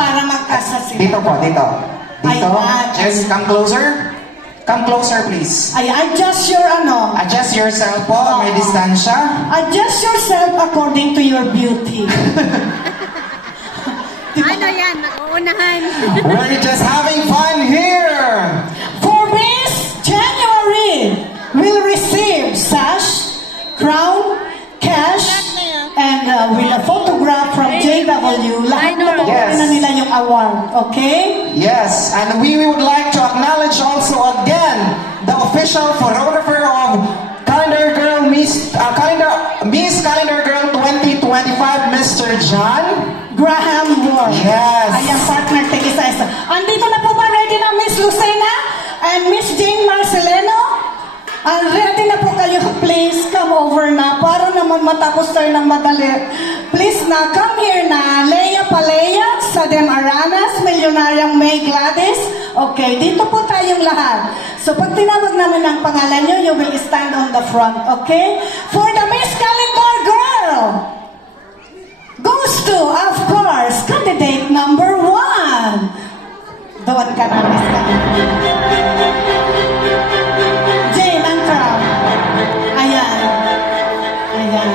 para magkasa sila. Dito po, dito. Dito. Ayan. Just come closer. Come closer, please. Ay, adjust your Adjust yourself po. May distansya. Adjust yourself according to your beauty. Ano yan? Nauunahan. We're just having fun here. For Miss January will receive sash, crown, cash, and will a photograph from JW. Lahat na Yes. na nila yung award, okay? Yes, and we would like to acknowledge also again the official photographer of Calendar Girl Miss Calendar Girl 2025, Mr. John Graham Ward. Yes. Ayan, partner, take isa-isa. Andito na po ba ready na Miss Lucena and Miss Jane Marceleno? Ready na po kayo? Please come over na para naman matapos tayo ng madali. Please na, come here na. Leia Palea, Sadem Aranas, Milyonarang May Gladys. Okay, dito po tayong lahat. So pag tinawag namin ang pangalan nyo, you will stand on the front, okay? For the Miss Calendar Girl, goes to, of course, candidate number 1. Doon ka na, Miss Calendar. Jane, ang crown. Ayan. Ayan.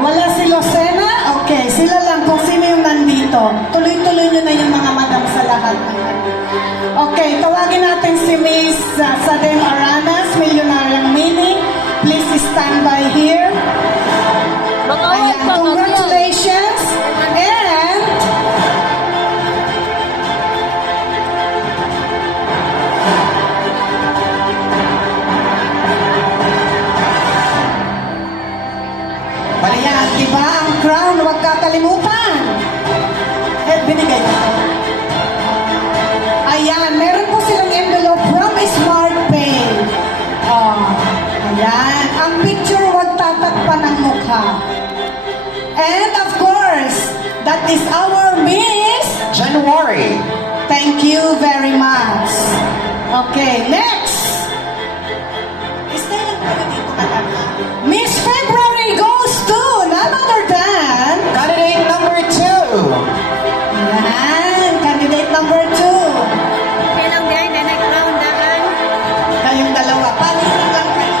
Wala si Lucena? Okay, sila lang kung sino yung nandito. Tuloy-tuloy nyo na yung mga madam sa lahat. Okay, tawagin natin si Miss Sadem Aranas, Milyonarang Mini. Please stand by here. Ayan, congratulations. And ayan, diba ang crown, huwag kakalimutan. Binigay ko. Ayan, meron po silang envelope from Smart Pay. Ayan, ang picture huwag tatakpan ng mukha. And of course, that is our Miss January. Thank you very much. Okay, next. Stay lang kayo dito talaga. Miss February goes to none other than Candidate number 2. Yan, candidate number 2. Kailang din, na-crown daan. Kayong dalawa, palitin lang kayo.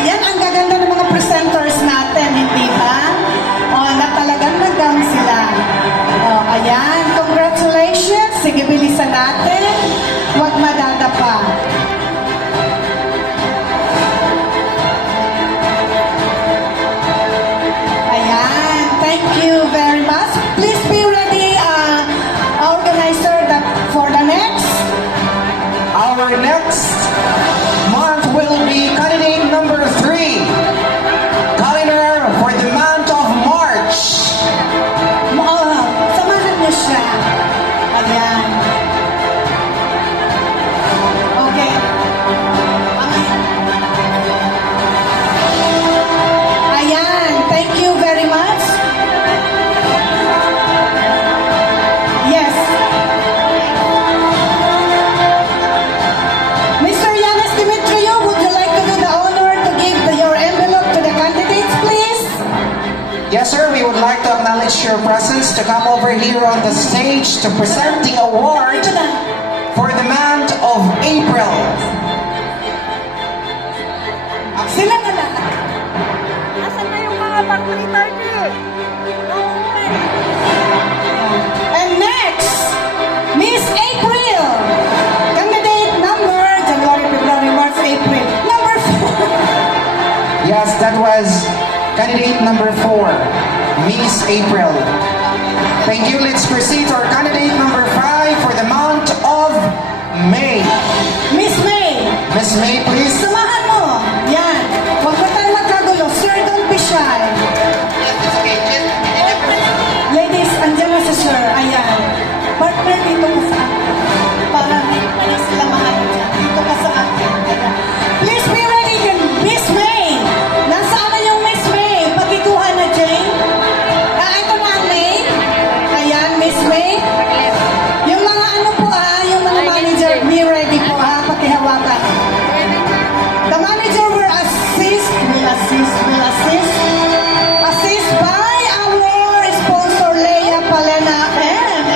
Ayan, ang gaganda ng mga presenters natin, hindi ba? Na talagang nag-down sila. Ayan, congratulations. Sige, bilisan natin. Huwag madadapa. Ayan, thank you very much. Please be ready, organizer, for the next. Our next month will be candidate number 3. Calendar for the month of March. Samahan niyo siya. Ayan. Okay. Ayan. Thank you very much. Yes. Mr. Yanis Dimitriou, would you like to do the honor to give your envelope to the candidates, please? Yes, sir. We would like to acknowledge your presence to come over here on the stage to present the award for the month of April. Sila na lahat. Asan na yung mga partner niyo? And next, Miss April. Candidate number January, February, March, April. Number 4. Yes, that was candidate number 4, Miss April. Thank you. Let's proceed to our candidate number 5 for the month of May. Miss May. Miss May, please. Samahan mo. Yan. Huwag mo tayo magkagulo. Sir, don't be shy. Ladies, andyan na si Sir. Ayan. Partner, dito ka sa akin. Para hindi sila mahal dyan. Dito ka sa akin. Ayan. Please be ready, Miss May. Nasaan na yung Miss May? Pagkikuha na, Jane. Ito na ang May. Ayan, Miss May. Yung mga ano po yung mga manager, be ready po pakihawakan. The manager will assist by our sponsor Leia Palena and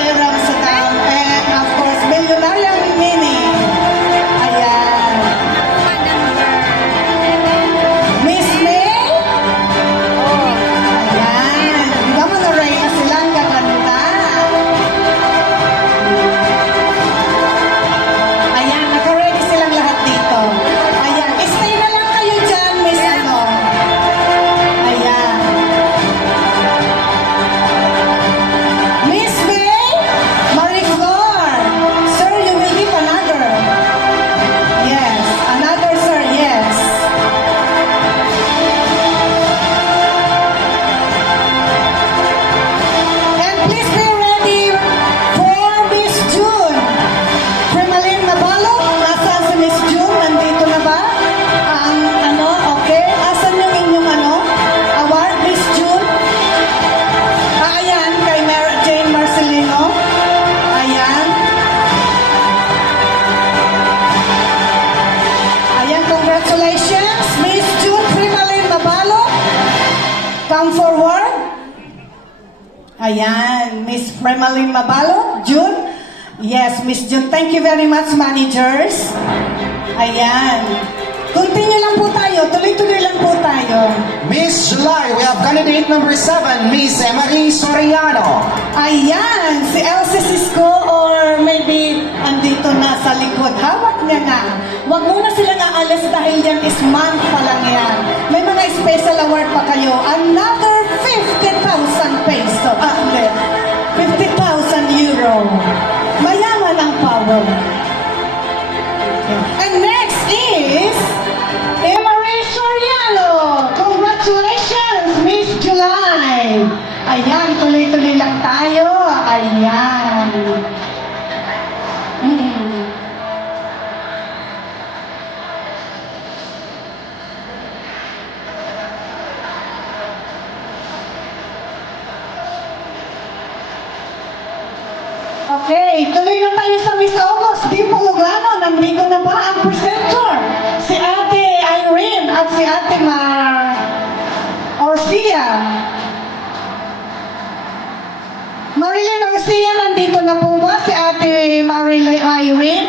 Ayan, Miss Premaline Mabalo, June. Yes, Miss June. Thank you very much, managers. Ayan. Continue lang po tayo. Tuloy-tuloy lang po tayo. Miss July, we have candidate number 7, Miss Emily Soriano. Ayan, si Elsie Cisco or maybe andito na sa likod. Hawak niya na. Huwag muna silang aalis dahil yan is month pa lang yan. May mga special award pa kayo. Another 50,000 peso. 50,000 euro. Mayaman ang power. And next is Emery Soriano. Congratulations, Miss July. Ayan, tuloy-tuloy lang tayo. Ayan. Okay, tuloy na tayo sa Miss August. Di po Lugano, nandito na ba ang presenter? Si Ate Irene at si Ate Orsia. Marilyn Orsia, nandito na po ba si Ate Marilyn Irene?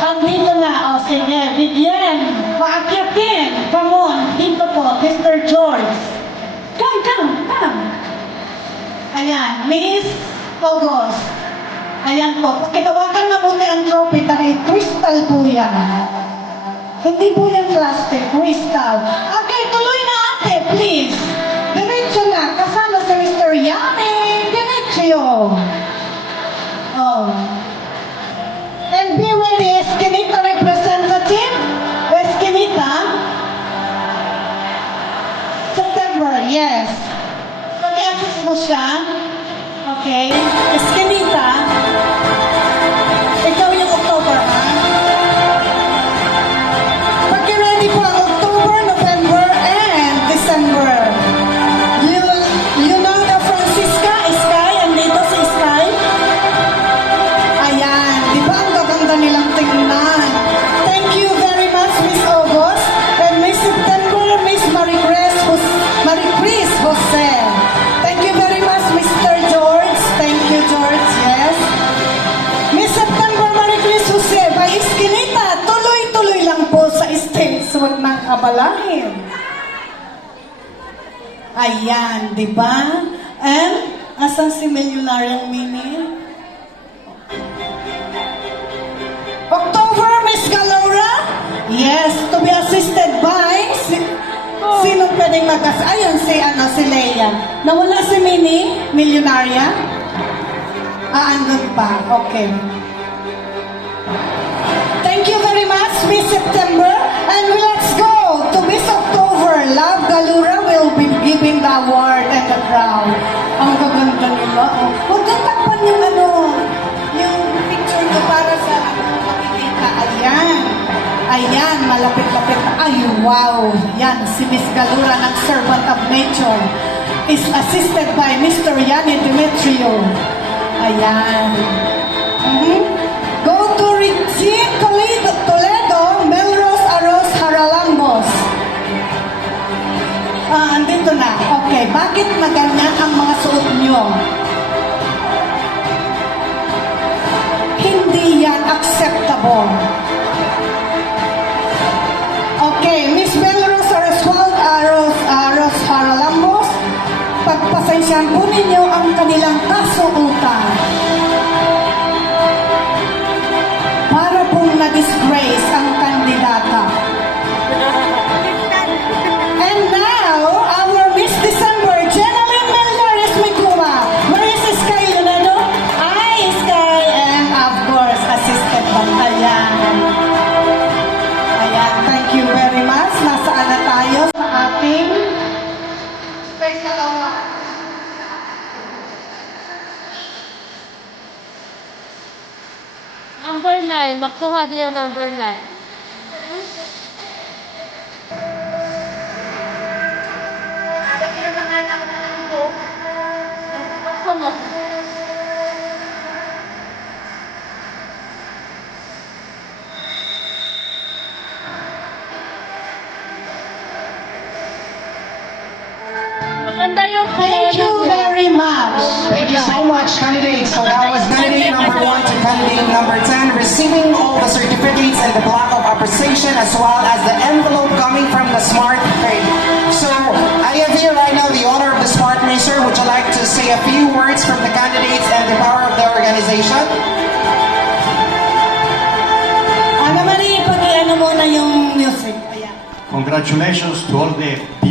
Andito na. O sige, bigyan. Paakyatin. Come on. Dito po, Mr. George. Come. Ayan, Miss August. Ayan po, pakitawagan na muna ang trophy dahil crystal po yan. Hindi po yan plastic, crystal. Okay, tuloy na ate, please. Diretso na, kasama si Mr. Yami. Diretso. Oh. And be ready, Eskinita representative. Eskinita. September, yes. Pag-i-assist mo siya. Okay. Eskinita. Ikaw yung October, ha? Pag-ready po ang October, November, and December. Leonardo Francisca, Sky, andito si Sky. Ayan, di ba ang gaganda nilang tingnan? Thank you very much, Miss August. And Miss September, Miss Marie Chris Jose. Thank you very much, Mr. George. Thank you, George, yes. Miss September, Marie Chris Jose, by Eskinita, tuloy-tuloy lang po sa stage. Huwag nang abalahin. Ayan, di ba? And, asan si Millionarian Mini? October, Miss Galora? Yes, to be assisted by... Sino pwedeng ayun, si Leia. Nawala si Mini, Millionaria? Andun pa. Okay. Thank you very much, Miss September. And let's go to Miss October. Love Galura will be giving the award and the crown. Ang gaganda nila. Oh. Huwag kang takpan yung picture ko para sa makikita. Ayan, malapit-lapit. Ay, wow. Yan, si Miss Galura ng Servant of Nature is assisted by Mr. Yanni Demetrio. Ayan. Go to Regine Toledo, Melrose Aros Haralambos. Andito na. Okay, bakit maganyan ang mga suot nyo? Hindi yan acceptable. Okay, Miss Melrose Aros Haralambos, pagpasensyahan po ninyo ang kanilang kasuotan. Para pong na-disgrace ang kandidata. And now, our Miss December, Jeneline Melgares Micuma. Where is Sky Leonardo? Sky, and of course, assisted by Ayan, thank you very much. Nasaan na tayo sa ating special award? Number 9. Magkuha niyo number 9. Maganda yung Thank you very much. Thank you so much, candidates. So that was candidate number 1 to candidate number 10, receiving all the certificates and the plaque of appreciation as well as the envelope coming from the Smart Pay. So I have here right now the honor of the Smart Racer. Would you like to say a few words from the candidates and the power of the organization? Ana Marie, pag-iano mo na yung music. Ayan. Congratulations to all the